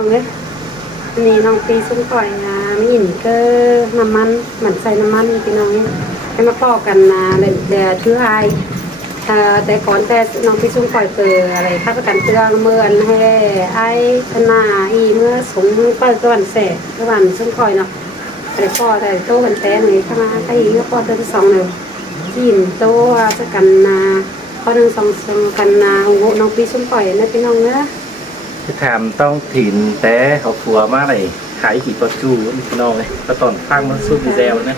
องเลยนี่น้องปีซุ้มก่อยนะไม่หินก็น้ำมันเหมือนใส่น้ำมันพี่น้องนี่ให้มาพอกันนะเดี๋ยวชื่อไอแต่ก่อนแต่น้องปีซุ้มก่อยเปิดอะไรข้าประกันเตือนเมื่อให้ไอ้ธนาอีเมื่อสงเปิดตะวันแสกตะวันซุ้มก่อยเนาะแต่พ่อแต่โตกันแต่หน่อยข้ามาไอ้เมื่อพ่อเติมสองเลยหินโตจะกันนาพอหนึ่งสองกันนาโอ้โหน้องปีซุ้มก่อยนะพี่น้องเนอะจะถามต้องถิ่นแต่เขาขัวมากเลยขายกี่ประจูนี่พี่น้องเลยก็ตอนฟังมันสู้ดีเซลนะ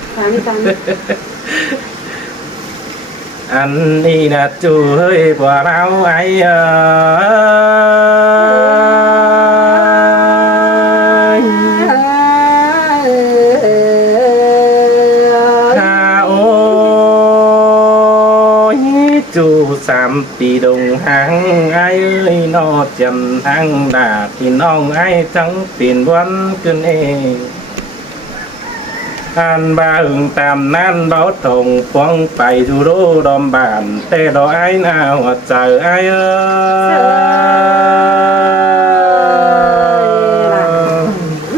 อันนี้นะจูเฮ้ยบ่เราไอ้ข้าโอ้ยจู3 ปีดงหางไอ้เอ้ยนอจำทางดาที่น้องไอ้จังเปลี่ยนวันขึ้นเองอันบ้าอึงตามนั่นเบาตรงฟองไปดูโรดอมบานแต่ดอกไอ้หน้าหัวใจไอ้เอ้ย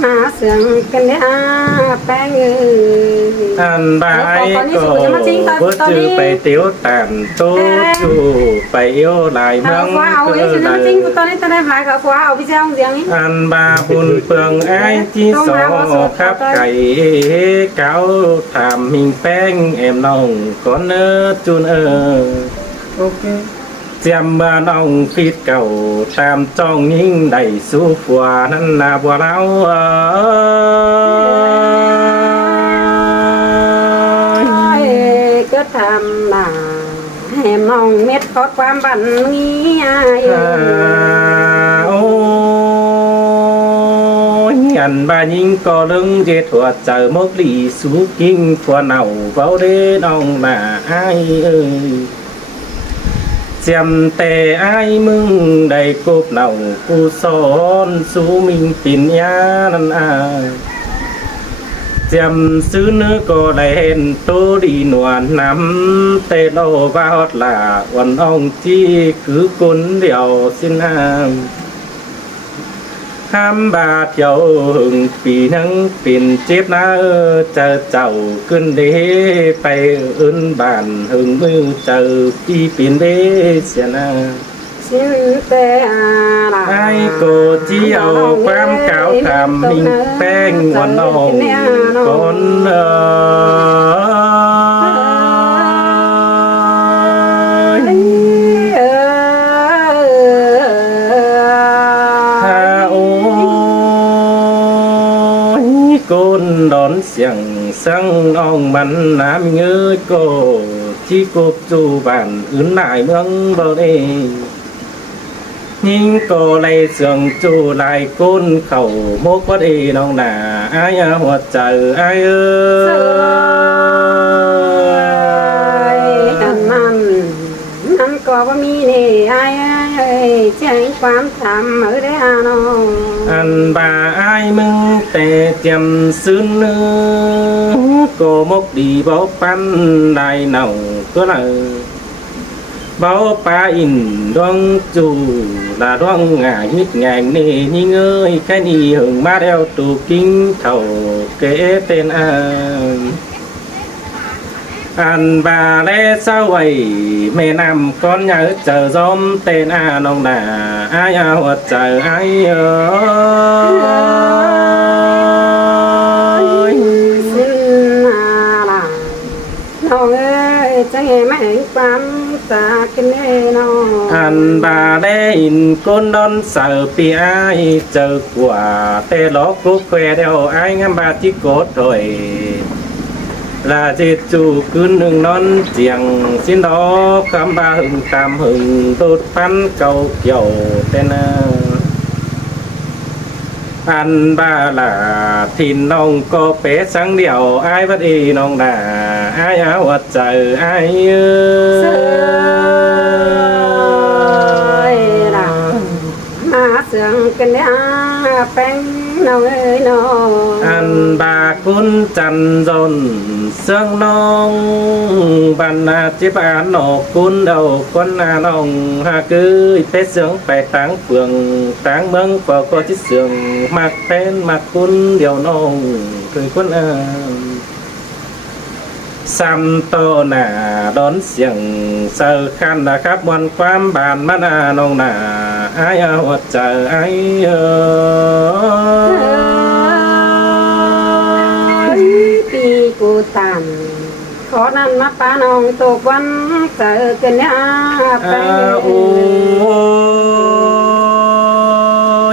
มาเสียงกันเนี่ยแป้งเอ้ยอันบ้าไอ้ก็บ่จือไปเตี้ยวตันโตจูไปเอี้ยวหลายเมืองก็ได้ตอนนี้ตอนนี้หายกับฟ้าเอาพี่เจ้าเสียงนี้อันบ้าบุญเปลืองไอ้ที่สองครับไก่เก้าถามหิงแป้งแอมน้องก่อนเนื้อจูนโอเคจำบ้าน้องคิดเก่าตามจ้องยิ่งได้สู้ฝัวนั่นนาบัวเราก็ทำหนาให้มองเม็ดขอความบันงี้โอ้ยอันบ้ายิงก็ลึงเจ็ดหัวใจมกลีสูกิ้งฝัวเน่าเบาเด้น้องหน้าไอ้เอ้ยจำแต่ไอ้มึงได้กบเน่ากูสอนสู้มิงปิ่นยานั่นจำซื้อเนื้อก็ได้เห็นตัวดีหนวลน้ำแต่เราบ้าฮอดละวันอ่องจีคือคนเดียวสิ้นห้ามบาดเจ้าหึงปีนังปิ่นเจ็บนะเจ้าขึ้นเดไปอื่นบ้านหึงมือเจอปีปิ่นเดเสียนะสิ้นแต่ไอ้ก็จีเอาความเก่าทำมิ่งแป้งวันน้องคนคนดอนเสียงสังน้องมันน้ำเงยโกที่กบจูบ้านอื่นหลายเมืองบ่ได้ยิ่งก็เลยเสื่องจูลายก้นเข่ามกวัดน้องหนาอายหัวใจอายนั่นก็ว่ามีนี่อายแจ้งความทำได้น้องอันบ่าอายมึงแต่จำซึ้งก็มกดีบ่ปันได้เน่าก็เลยเบาปลาอินดวงจูlà đoan ngà hít ngàn nề như ngơi cái ni hưởng mát eo tù kinh thầu kế tên anh bà lẽ sao vậy mẹ nằm con nhớ chờ gióm tên nông nà ai hoặc chờ ai ơi xin là nông ơi chẳng nghe mấy quan ta cái nó anh bà lẽ in con đón sợ pi ai chờ quả tê ló cố khoe đeo ai ngắm bà chỉ cốt rồi là chết chủ cứ nương non chiang xin đó khám ba hừng tam hừng tốt phán cầu kiểu tên anh ba là thìn nông có bé sáng điệu ai bắt y nông đà ai áo vật trời ai ơi là mà sướng cái này bánh น้องเอ้ยน้อง อันบากุนจันจนเสื่องน้องบันนาจิบานนอกกุนเอาคนนาน้องหาคือเพชรเสืองไปต่างเปลืองต่างเมืองก็จิเสืองมักเป็นมักกุนเดียวน้องคือคนซ้ำโตหน้าดอนเสียงเสือคันนะครับวันความบานมานาน้องหน้าอายเอาใจไอ้ปีกูตันขอนั้นมาป้าน้องตกวันเจอกันยาไป โอ้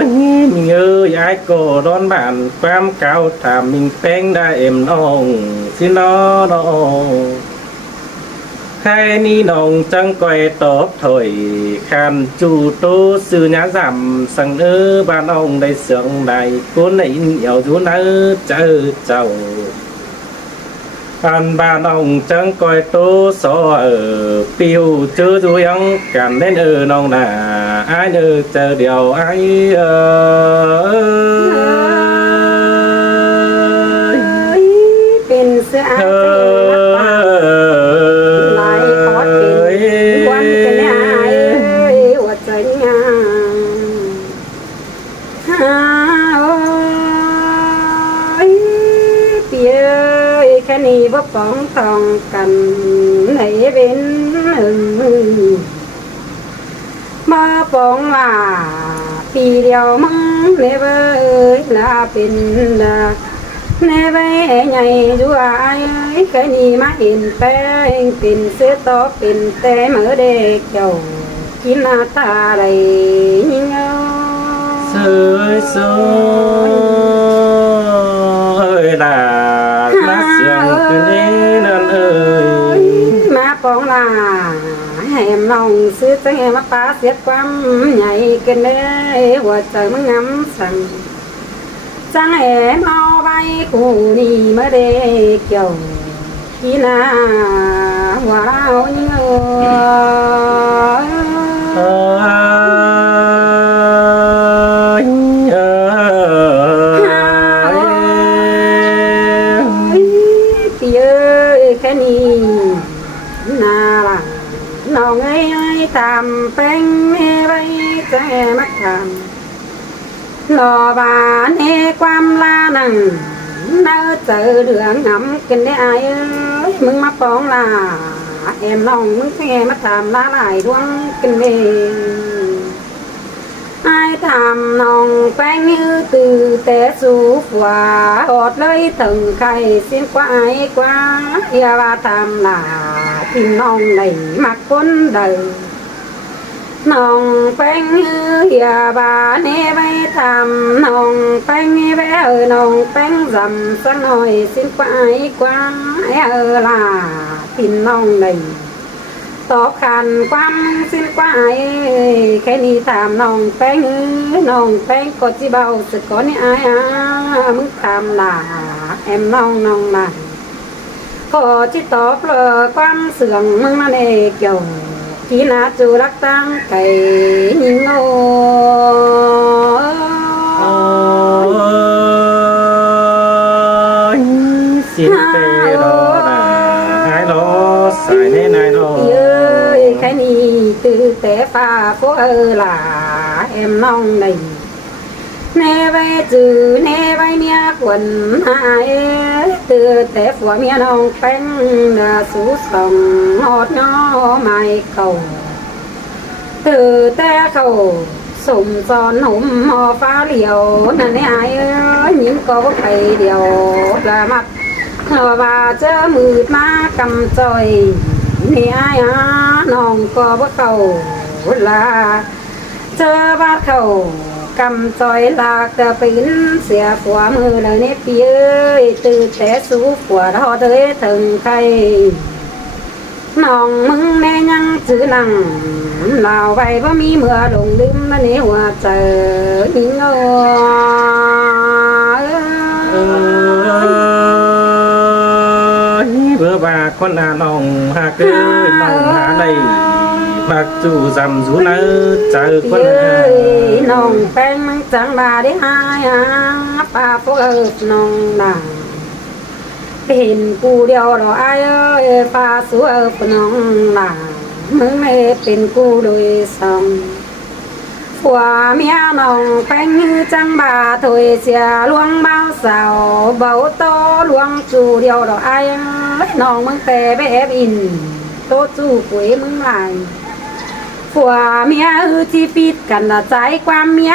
ยmình ơi ai cô đón bạn quam cao thả mình tên đã em nong xin nó hai ni nong chẳng quay tốt thôi khan chủ tô sư nhã giảm sang ơ ban ông đây sướng này cuốn này nhiều chú nơ chờ chầu anh ban ông chẳng coi tô so ở piu chưa chú ông cảm đến nong là ai nhớ chờ điều aiเป็นเสื้ออาลายคอดเป็นวันเป็นไอ้หัวใจงามเปียแค่นี้บ่ป้องตองกันไหนเป็นมาป้องว่าปีเดียวมึงเนเว้ยลาเป็นดาเนเว้ยใหญ่ดูไอ้แค่นี้มาเห็นแป้งเป็นเสื้อต่อเป็นแต่เมื่อเด็กเจ้ากินหน้าตาอะไรยิ่งเอาสวยสวยล่ะมาเสียงคืนนี้นั่นมาป้องลาแหมน้องซื้อจังแหมาป้าเสียความใหญ่กันเลยหัวใจมึงงำสั่งจังแหมเอาใบกูนี่เมื่อเด็กเกี่ยวที่นาว่าเรายิ่งปีเอ้ยแค่นี้นาละน้องเอ้ยตามเป็นไว้ใจมักทำรอบานเอความลานังเนื้อเจอเดืองงำกันได้ไอ้มึงมาป้องลาเอ็มน้องมึงแค่มาทำลาหลายดวงกันเองไอ้ทำน้องแป้งยื้อตือแต่สูบว่าอดเลยถึงใครเสียงกว่าไอ้กว่าอย่าว่าทำลาที่น้องไหนมาคนเดิมน้องแป้งอย่าบาเนไปทำน้องแป้งแววน้องแป้งรำสักหน่อยสิ้นกว่าไอ้กว่าล่ะที่น้องไหนตอบขันความสิ้นกว่าไอ้แค่นี้ถามน้องแป้งก็จีเบาสึกก่อนนี่ไอ้มึงทำล่ะแอมน้องล่ะขอจิตตอบเลยความเสื่อมมึงมาเด็กเกี่ยวที่นาจูรักตั้งไก่ยิงโง่สิเตโรนาไอ้โลสายในนายโลเย้ยแค่นี้ตื่นแต่ฟ้าโฟล่ะเอ็มน้องในเนไว้จือเนไว้เมียขวัญหายตื่นแต่ผัวเมียน้องแป้งสูสองหอดน้อไม่เก่าตื่นแต่เขาสมซอนหุ่มหอฟ้าเหลียวนั่นไอ้ยิ้มก็ไปเดียวละมัดว่าเจอมืดมากำจอยนี่ไอ้น้องก็บ่เก่าละเจอบ้านเขากำจอยลากแต่ปีนเสียผัวมือเลยเนี่ยปีเอ้ยตื่นแต่สูผัวทอเธอถึงใครน้องมึงแม่ยังจื้อนังลาวไปว่ามีเมื่อลงลืมนั่นเองว่าเจอหิ้งเบื่อบาคนน้องหาเกินน้องหาในบากจู่จำจู่เนื้อเจอคนน้องแป้งมัน จังบาได้หายป่าพวกน้องด่าเห็นกูเดียวดอกไอ้เอ้ยป่าสวยน้องด่ามึงไม่เป็นกูโดยสองผัวเมียน้องแป้งจังบาถอยเสียลวงเบาสาวเบาโตลวงจูเดียวดอกไอ้น้องมึงแต่แบบอินโตจูกุยมึงหลายผัวเมียที่ปิดกันละใจความเมีย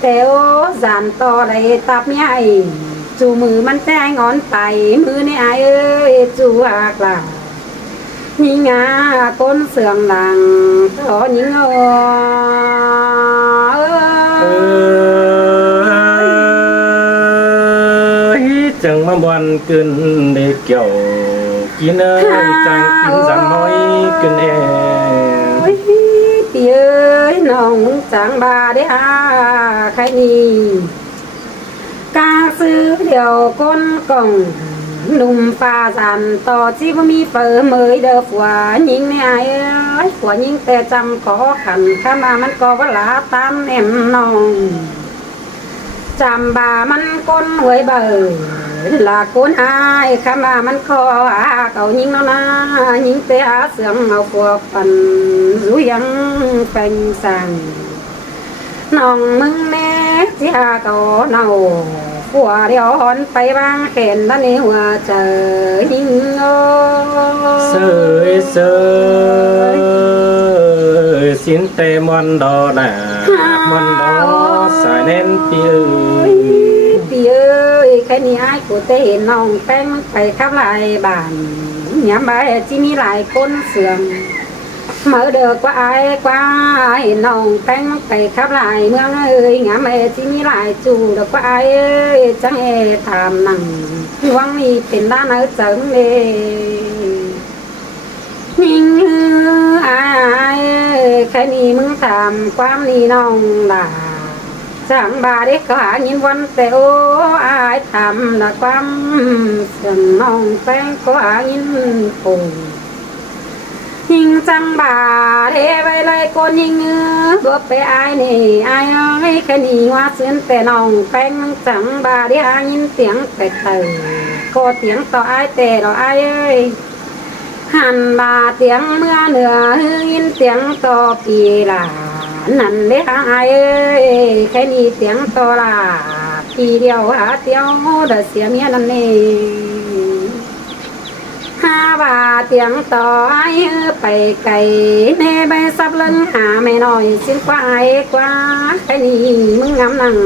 แต่โอ้สานต่อได้ตับเมียจูมือมันแจ้งงอนไปมือในไอเอ้ยจูหากล่ะยิงาก้นเสื่องดังต่อยิงจังมาบวันกึนเด็กเกี่ยวกินจังกินจังน้อยกึนเตี้ยน้องมึงจังบาได้หาใครนี่กาซื้อเดียวก้นกล่องหนุ่มป่าสันต่อที่ว่ามีเปิดเมยเด้อผัวยิงในไอ้ผัวยิงแต่จำขอขันข้ามามันก็ว่าลาตามแอมน้องจำบามันก้นหวยเบอลาก้นอายข้ามามันคอเก่ายิงแล้วนะยิงแต่เสื่อมเอาพวกปันรู้ยังเป็นสั่งน้องมึงแม่ที่เก่าเนาผัวเดียวหอนไปบ้างเห็นด้านนี้หัวเจอยิงเสยเสยสินเตมันดอหนามันดอสายเน้นปีปีเอ้ยแค่นี้ไอ้กูจะเห็นน้องแป้งไปขับลายบ้านย้ำไปที่มีหลายคนเสื่อมเมื่อเด็กว่าไอ้กว่าเห็นน้องแป้งไปขับลายเมืองเอ้ยย้ำไปที่มีหลายจูเด็กว่าไอ้เอ้ยจังเอทำหนังวังนี้เป็นด้านเอเจิงเลยยิงไอ้แค่นี้มึงทำความนี้น้องด่าจังบาได้ก็หายินวันแต่โอ้อายทำละความเสื่อมน้องแป้งก็หายินปูยิงจังบาได้ไปเลยก็ยิงบัวไปอายนี่อายเอ้ยแค่นี้ว่าเสื่อมแต่น้องแป้งจังบาได้หายินเสียงแต่เติก็เสียงต่ออายแต่เราอายเอ้ยหันบาเสียงเมื่อเหนือยินเสียงต่อปีลานั่นเด้อไอ้แค่นี้เสียงต่อลาปีเดียวหาเตียวเดเสียเมียนั่นเอง5 บาทเตียงต่อไอ้ไปไก่เนใบซับเล่นหาไม่น้อยสิ้นกว่าไอ้กว่าแค่นี้มึงงามนั่ง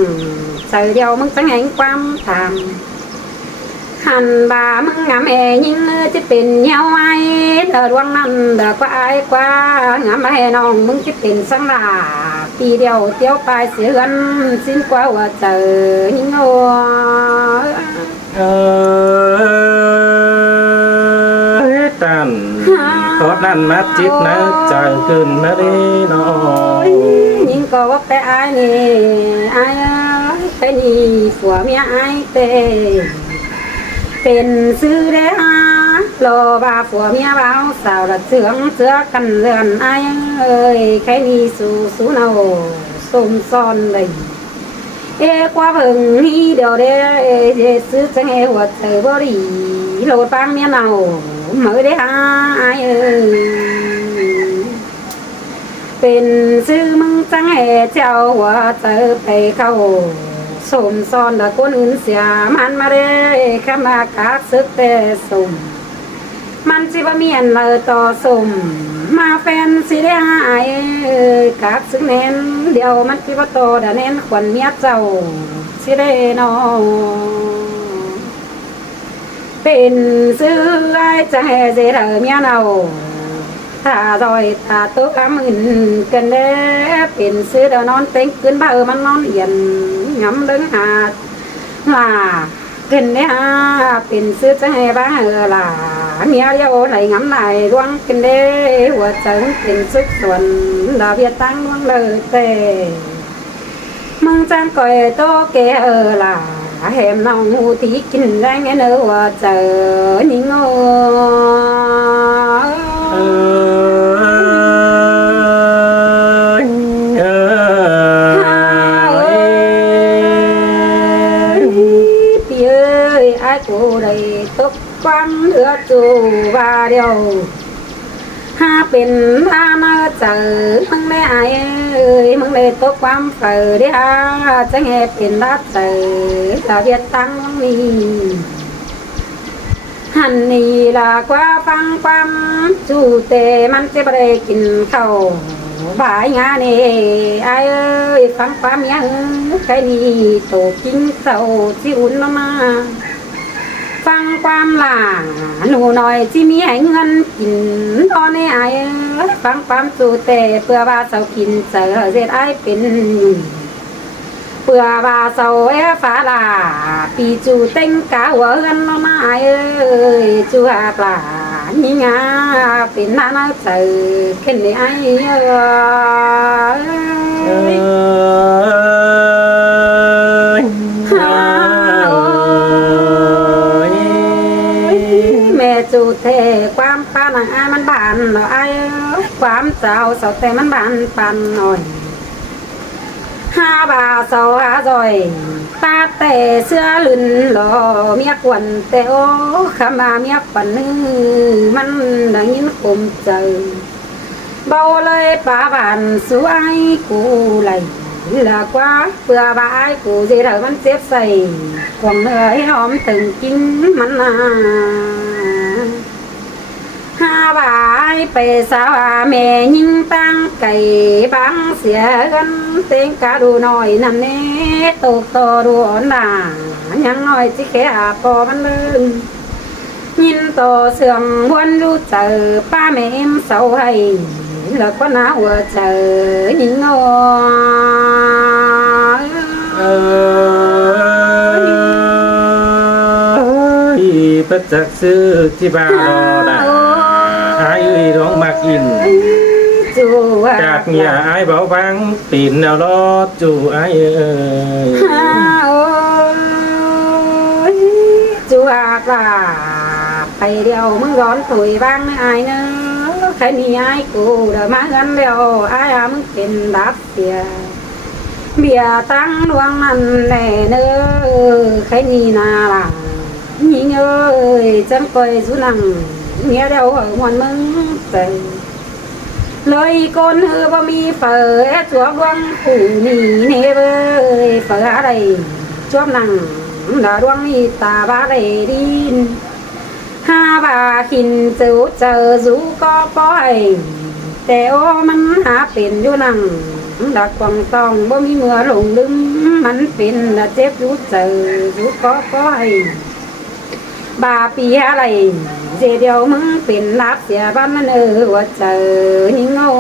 ใส่เดียวมึงจะแห่งความทำหันบามึงงามยิงจะเป็นเหี้ยวไอ้เธอดวงนั้นเด็กว่าไอ้กว่างามให้น้องมึงจะเป็นสังลาปีเดียวเที่ยวไปเสียกันสิ้นกว่าว่าเจอยิงตันขอนั่นมาจิตนะใจขึ้นนะดิน้องยิงก็ว่าแต่ไอ้นี่ไอ้แค่นี้ผัวเมียไอ้เตเป็นซื้อเด้โลบาผัวเมียเบาสาวละเสืองเสือกันเรือนไอ้เอ้ยแค่นี้สู้เนาสมซ้อนเลยกว่าเพิ่งนี่เดี๋ยวเด้ซื้อจังหัวเธอบริโลดปังเมียเนาเมื่อได้ไอ้เอ้ยเป็นซื้อมึงจังเจ้าหัวเธอไปเข้าสมซ้อนแต่คนอื่นเสียมันมาเร่ข้ามากากซึกแต่สมมันสิบะเมียนเลยต่อสมมาแฟนสิได้หายกากซึกเน้นเดี๋ยวมันสิบะโตแต่เน้นขวัญเมียเจ้าสิได้นอเป็นซื้อไอ้จะให้เจริญเมียเนาถ้าดอยถ้าตัวกำอื่นกันเด้เป็นซื้อเดี๋ยวนอนเต็งขึ้นบ้ามันนอนเอียนงำเดินหาล่ะขึ้นเนี่ยเป็นซื้อจะให้บ้าล่ะเมียเดียวไหลงำไหลดวงกันเด้หัวใจเป็นสุขส่วนดาวเบียตั้งดวงเลยแต่มึงจังก่อยโตแกล่ะแหมน้องหูที่กินแรงเนื้อหัวใจนิ่ง กูได้ตกความเหลือจูว่าเดียวหาเป็นท่ามาเจอมึงได้ไอ้เอ้ยมึงได้ตกความเฝ่อได้ฮะจะแง่เป็นรักเจอตาเวียดตั้งนี้หันนี่ละกว่าฟังความจูเตมันจะไปกินข้าวบ่ายงานนี่ไอ้เอ้ยฟังความยังใครนี่โตกินเต่าที่อุ่นมาฟังความหลาหนูหน่อยที่มีให้เงินกินตอนนี้ไอ้เอ้ยฟังความจูเตเพื่อว่าเสากินเสือเสร็จไอ้เป็นเพื่อว่าเสาเอฟ้าลาปีจูเต็งกะหัวเงินมาไอ้เอ้ยจูหาปลานี่งาเป็นหน้าเจอขึ้นในไอ้เอ้ยแม่จูเทความป้าหนังไอ้มันบานหน่อยไอ้ความเจ้าเสาแต่มันบานปันหน่อยห้าบาเสาหาจอยป้าแต่เสื้อลื่นหล่อเมียกวนแต่โอ้ขมาเมียปันนึมันดังยินคมเจอเบาเลยป้าบานสวยกูไหลเหลือกว่าเพื่อบายกูจะเถอะมันเจ็บใส่ควงเหนื่อยหอมถึงกินมันนาห้าบายไปสาวแม่ยิงตั้งไก่บังเสียกันเต็งกะดูหน่อยนั่นเน่ตกต่อดูอ่อนหนายังน้อยจิแค่ปอมันลืมยินต่อเสื่อมวนรู้เจอป้าแม่เอ็มเสาให้แล้วก็น้าหัวเจอยิงงอประจักษ์ซื้อที่บ้านรอได้อายุร้องมากอินจากเมียไอ้เบาบังปีนเอาล้อจูไอ้เอ้ยจูอาปลาไปเดียวมึงร้อนถุยบ้างไอ้เนอะใครมีไอ้กูเดี๋ยวมาเงินเดียวไอ้มึงเป็นดับเบียเบียตั้งดวงมันแน่เนอะใครมีนาล่ะnhìn ơi chẳng coi chú nằng nghe đâu ở ngoài mừng tình lời con hư bao mi phở chúa đoan phủ nì nè ơi phở ở đây chúa nằng đã đoan mi ta ba đây đi ha bà khinh chú chờ chú có bói tèoมันหาเป็นอยู่นังดักกวางตองบ่มีเมื่อลงดึงมันเป็นละเจ็บรู้เจอรู้ก็บอยบาปีอะไรเจเดียวมึงเป็นรับเสียบ้านมันว่าเจอยิ่งงอ